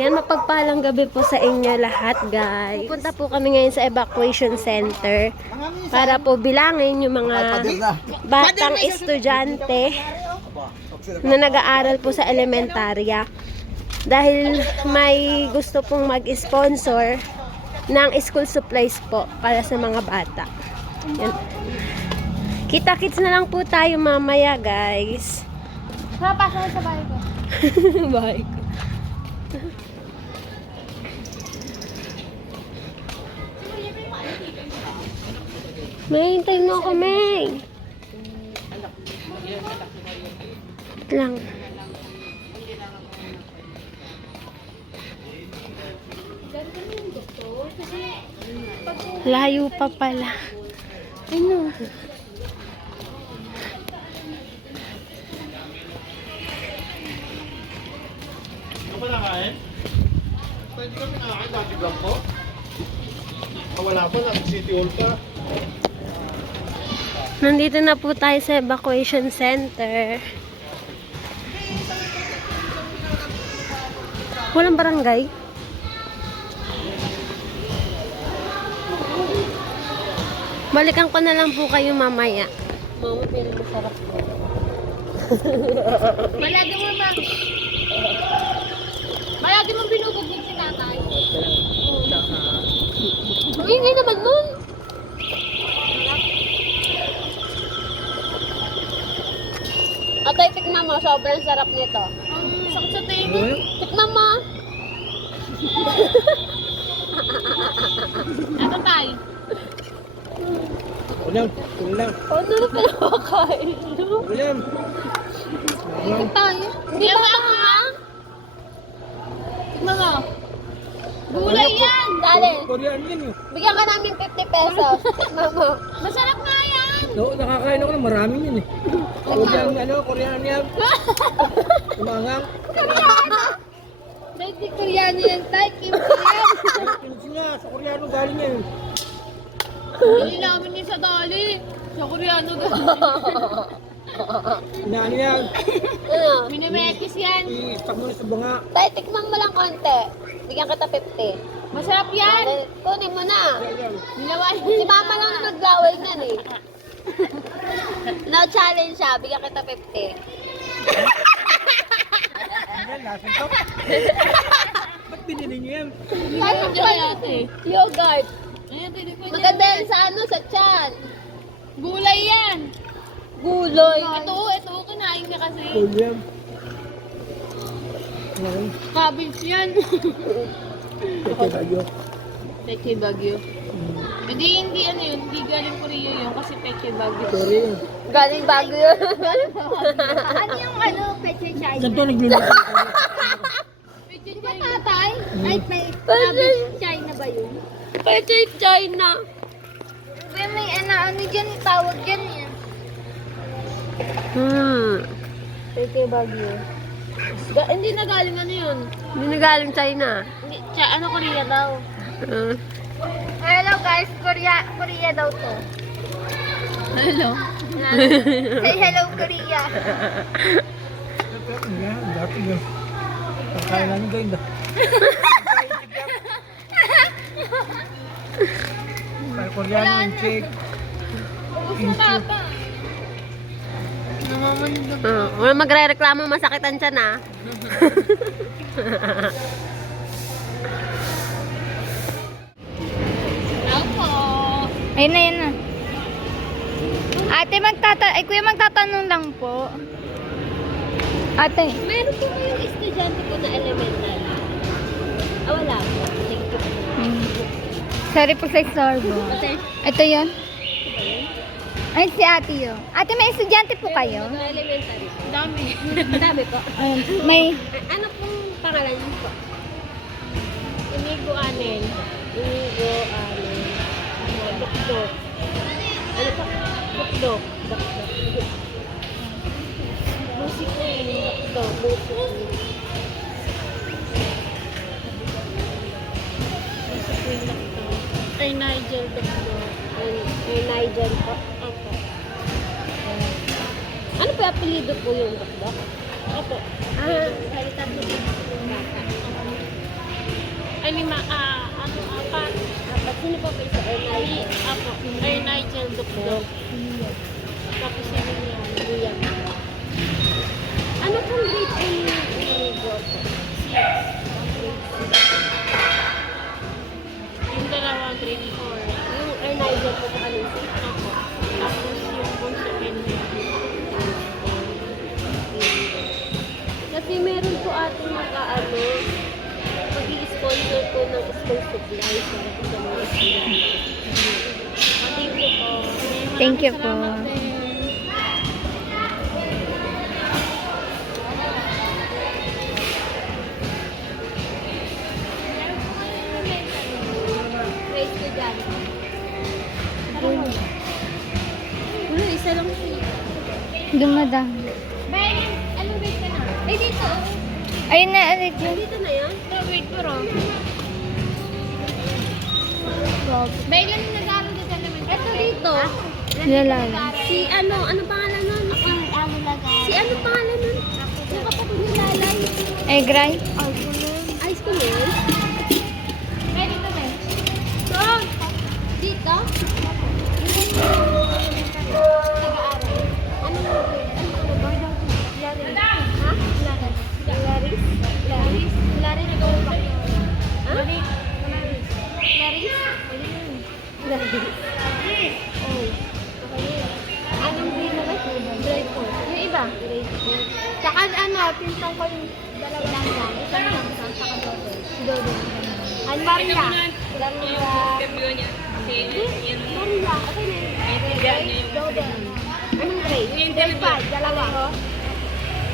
Yan, mapagpalang gabi po sa inyo lahat, guys. Pupunta po kami ngayon sa evacuation center para po bilangin yung mga batang estudyante na nag-aaral po sa elementarya. Dahil may gusto pong mag-sponsor ng school supplies po para sa mga bata. Yan. Kita-kits na lang po tayo mamaya, guys. Pasok sa bahay ko. Bahay ko. May hintay mo ako, May. Wait lang. Layo pa pala. Ano? Ano ba nakain? Hindi kami nakain dati vlog ko. Wala pa, nag-city hall ka. Nandito na po tayo sa evacuation center. Walang barangay? Balikan ko na lang po kayo mamaya. Mama, pero masarap po. Malagi mo ba? Malagi mo binubugbog si tatay. Ang ingay naman nun. Atay, tikman mo. Sobrang sarap nito. Sakit sa tingin. Tikman mo. Ito tayo. Ulam. Ano na pala makain? Ulam. Ito tayo. Hindi ba ako ha? Tignan mo. Gulay yan. Dali. Korean yan eh. Bigyan ka namin 50 pesos. Tikman mo. Masarap nga yan. Oo, nakakain ako ng maraming yun eh. Korean yan. Tumangang. Dahil di Koreano yan tayo. Kim yan. Pinusin nga, sa Koreano galing yan. Hindi namin yung sa dali. Sa Koreano galing. Inaano yan. Ano? Minimekis yan. I-stop mo na sa banga. Tay, tikman mo lang konti. Bigyan kita 50. Masarap yan. Kunin mo na. Ginawa Si mama lang na naglaway nan eh. No challenge siya. Bigyan kita 50. Yan, lasan to. Ba't binili niyo yan? Ano dyan yate? Yogurt. Ayan, tinig ko Maganda yan sa ano, sa tiyan. Gulay yan. Guloy. Ito, kinain niya kasi. Korean. Cabbage yan. Ito tayo. Peche Bagyo. Hindi ano yun, hindi galing Korea yun kasi Peche Bagyo. Sorry. Galing bago yun. Ano yung ano, Peche Chai? Saan to nagluluto? Peche Chai. Tatay? Ay, may Peche Chai na ba yun? Peche China. May ano dyan, tawag dyan yan. Peche Bagyo. Hindi na galing ano yun. Hindi na galing China. Ano Korea daw? Ah. Hello guys, Korea daw to. Hello? Say hello Korea. Yan, dati yun. Pagkain namin kayo da. Kaya Koreano yung chick. Ubus mo papa. Namamandag. Wala magre-reklamo masakitan siya na. Opo. Ayun na, yun na. Ate, kuya, magtatanong lang po. Ate. Meron po kayong estudyante po na elementary? Wala po. Thank you. Sorry po sa istorbo. Ate, Ito yun. Ay, si ate yun. Ate, may estudyante po kayo? na elementary po. Dami. Dami po. Ayun. May, Ano pong pangalan niyo po? Inigo Anel. Inigo Anel. Dokdok. Ano po? Dokdok. Dokdok. Musik na yun. Dokdok. Musik. Ay, Nigel Dokdok. Kay Nigel po. Opo. Ano po apelido po yung dokdok? Opo. Ah, salita po yung bata. Ay, lima, apat. Dapat sino pa ba isa? Ay, ako. Ay, Nigel Dukdok. Tapos yun yung Luya. Ano pong grade ni Goto? Yung dalawa, grade 4. Yung Nigel po sa kanisi? Ako. Tapos yung bunso Henry. Kasi meron po ating mag-aano, mag-i-sponsor po ng school supplies para po sa mga estudyante. Thank you po. Thank you po. Salamat din. May estudyante. Wala, isa lang siya. Dumadami. Ano grade ka na? Eh, dito. Ayun na, ulit yun. Dito na yan? No, wait, pero. May ilan yung nag-aaral dito naman? Ito dito. Lalala. Si ano pangalan nun? Si ano pangalan nun? Yung kapatid ni Lalay. Eh, Gray? Ice cream yun? May dito ba? Dito? Nag-aaral. Anong grade? Ano ba? Laris. Ha? Laris? Laris? Laris ikaw ba? Ha? Laris? Laris? Oh. Okay. Anong grade na ba? Grade 4. Yung iba? Grade 4. Tsaka ano, pinsan ko yung dalawa lang yan. Isang pinsan, tsaka Dodo. Si Dodo. Ano Maria? Maria. Maria. Okay na yun. Grade? Dodo. Anong grade? Grade 5. Dalawa.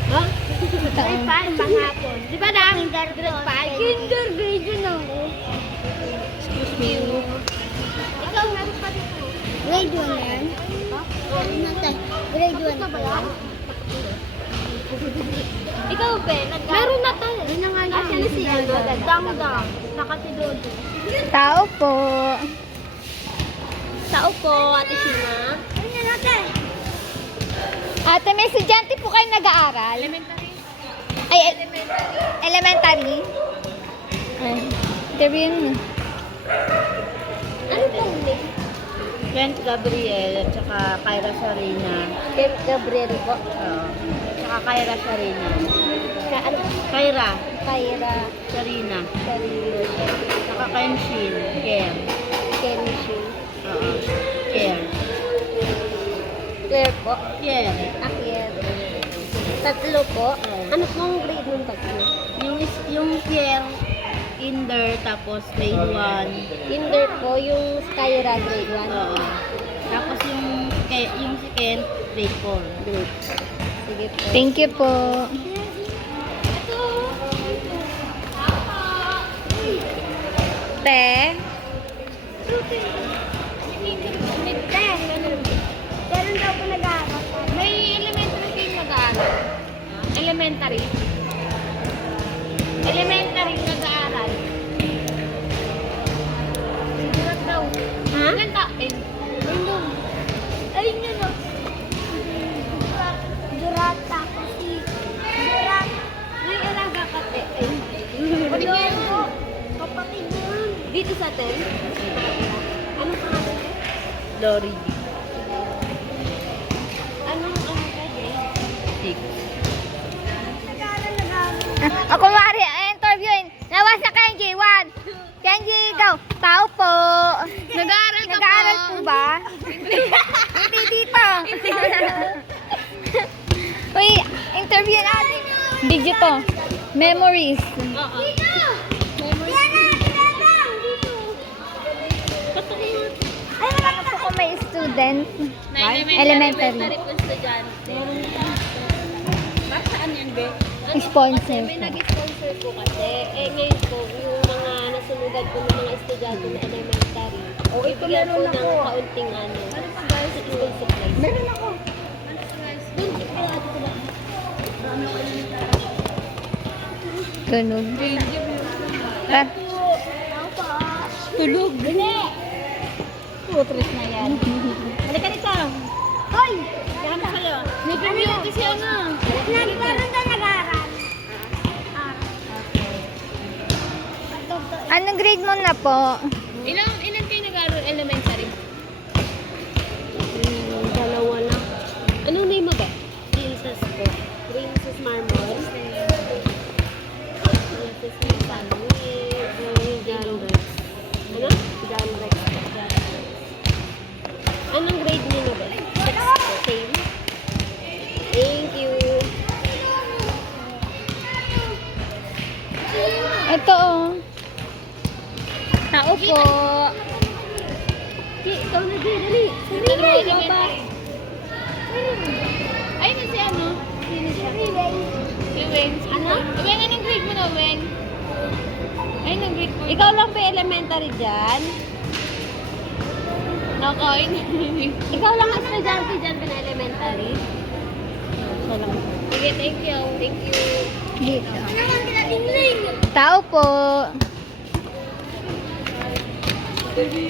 Ha? Grade 5, panghapon. Di ba na? Grade 5? Kinder grade yun ako. Excuse me. Ikaw, meron pa dito. Grade 1 yan? Grade 1 na ba yan? Ikaw, Ben, meron na tayo. Yun na nga yan. Asya na siya. Dang-dang. Nakatidodo. Tao po. Tao po, Ate Shina. Ate, may estudyante po kayo nag-aaral? Elementary. Ay, elementary? Ay, interview mo. Ano pong name? Kent Gabriel at saka Kyra Sarina. Kent Gabriel po. Saka Kyra Sarina. Ano? Kyra Kyra. Sarina. Sarilo. Saka Kenshin. Ker. Kenshin. Oo. Ker. Claire po. Ker. Akier. Tatlo po. Ano pong grade ng tatlo? Yung Ker, Kinder, tapos grade 1. Kinder po, yung Skyra grade 1. Oo. Tapos yung si Kent, grade 4. Grade. Sige po. Thank you po. Te? Meron daw po nag-aaral. May elementary kayo nag-aaral. Elementary. Elementary nag-aaral. Sigurat daw. Ha? Ilan taon? Ayun yun o. Durata kasi. Durat. May alaga ka te. Kapatid niya yun. Kapatid yun. Dito sa ten? Ano pangalan niya? Lori. Anong ano ka grade? 6. Ako mari, interviewin. Nawasa Kenji, 1. Kenji, ikaw. Tao po. Nag-aaral ka Nag-aaral po ba? Hindi dito. Uy, interview natin. Video to. Memories. Ay, wala po kung may student. Elementary. po estudyante. Saan yan, Be? Sponsor May po. nag-sponsor po kasi. Eh ngayon po, yung mga nasunugan po ng mga estudyante na elementary. O ito meron na po. Kaunting ano. Ano pa guys? School supplies. Meron ako. Doon, kaya dito ba? Tunog. Ah, Tulog. Hindi. Putres na yan. Halika dito. Hoy! Diyan ka kayo. May community siya na. Meron na nag-aaral. Anong grade mo na po? Ilan kayo nag-aaral elementary? Dalawa lang. Anong name mo ba? Princess po. Princess Marmol. Princess Marmol. John Rex. Ano? John Rex. Anong grade niyo ba? 6 po. Same. Thank you. Ito oh. Tao po. Ikaw na din. Dali. Sarili. Ikaw ba? Ay, na si ano? Sino siya? Si Wen. Ano? Wen, anong grade mo na, Wen? Ay, anong grade mo? Ikaw lang ba elementary dyan? Nakain. Ikaw lang ang estudyante dyan na elementary? Siya lang. Sige, thank you. Thank you. Dito. Tao po. Ilan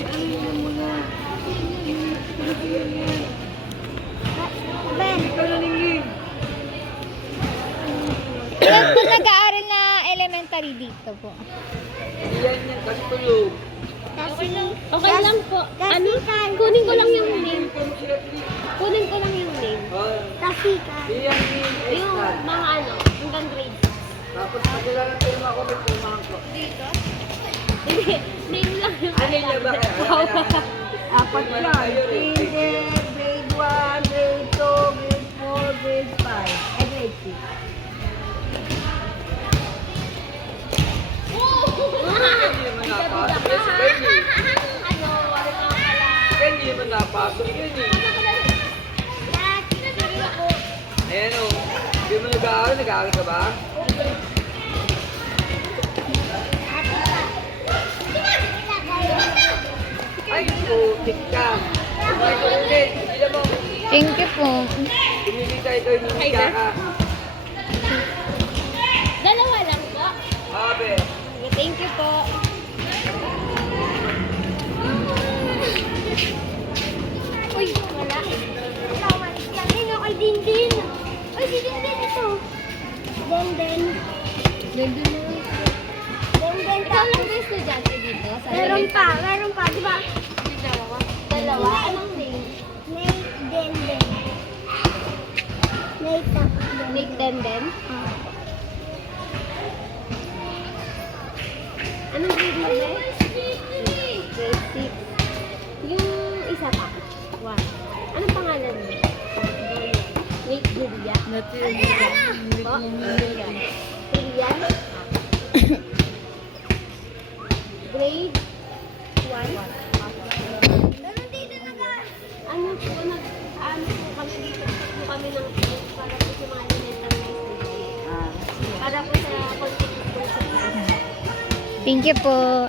po nag-aaral na elementary dito po? Okay lang po. Ano? Kunin ko lang yung name. Kunin ko lang yung name. Tasika. Yung mga ano, hanggang grade. Tapos magkailangan tayo makomment po mga ko. Dito? Hindi, name lang yung Ano niya ba kaya? Apat yan. Kinder, grade 1, grade 2, grade 4, grade 5. Grade 6. Hindi naman napasok yun si Kenny. Ano, wala nga pala. Kenny naman napasok yun eh. Ayan o. Hindi mo nag-aaral? Nag-aaral ka ba? Ay, putik ka. Okay, ulit. Hindi mo. Thank you po. Kumimita ito yung mimika ka. Dalawa lang po. Sabi. Thank you po. Uy, wala. Yan o, kay Dindin. Uy, si Dindin ito. Dindin. Dindin. Ikaw lang ba estudyante dito? Meron pa, di ba? Dalawa. Dalawa? Anong name? Nate Denden. Nate Denden? Anong grade mo ba? Grade 6. Yung isa pa. 1. Anong pangalan mo? Nate Julia. Po? Julia. Grade 1. Ano po kami dito po kami ng para po sa mga elementary school. Para po sa continuous school sa Thank you po.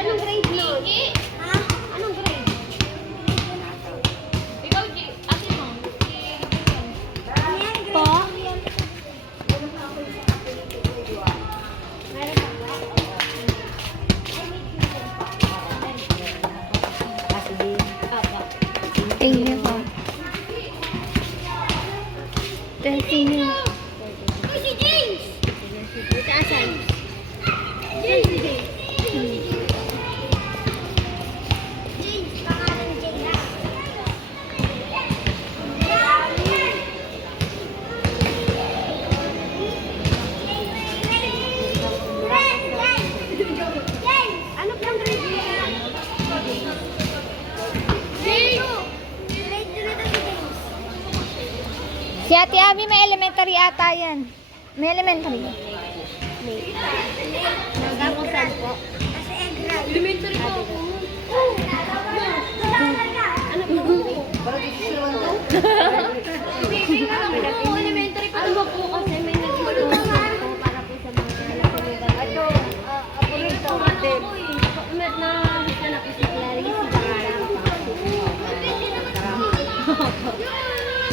Anong grade mo? Ha? Anong grade? Ikaw, ate mo. Po? Thank you po. Thank you. Uy, si James! Asan? James, si James. James, pangalan James. Ano pang grade mo? Si Ate Abby may elementary ata yan. May elementary. Ako saan po? Elementary po ako. Ano po? Elementary pa. Ano po kasi may nag-issue po para po sa mga nakalugan. Ito, ako rin ito, ate. Na-hit na po si Clarice.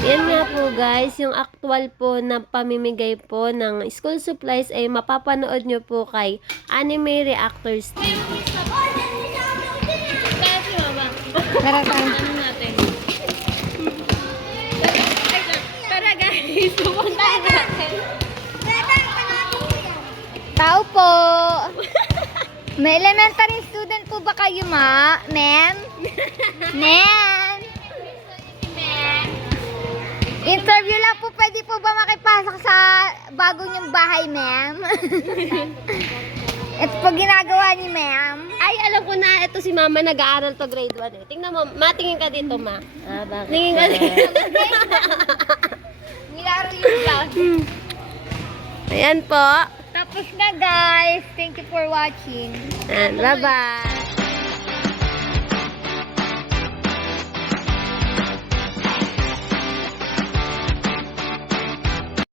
Yan nga po guys, yung actual po na pamimigay po ng school supplies ay mapapanood nyo po kay Anime Reactors TV. Kaya si Mama. Tara tayo. Ano natin? Guys, pupuntahan natin. Tao po. May elementary student po ba kayo, ma'am? Ma'am? Interview lang po, pwede po ba makipasok sa bago niyong bahay, ma'am? Ito po ginagawa ni ma'am. Ay, alam ko na, ito si Mama nag-aaral to grade 1 eh. Tingnan mo, matingin ka dito, Ma. Bakit? Tingin ka dito. Nilaro yung vlog. Ayan po. Tapos na, guys. Thank you for watching. And bye-bye.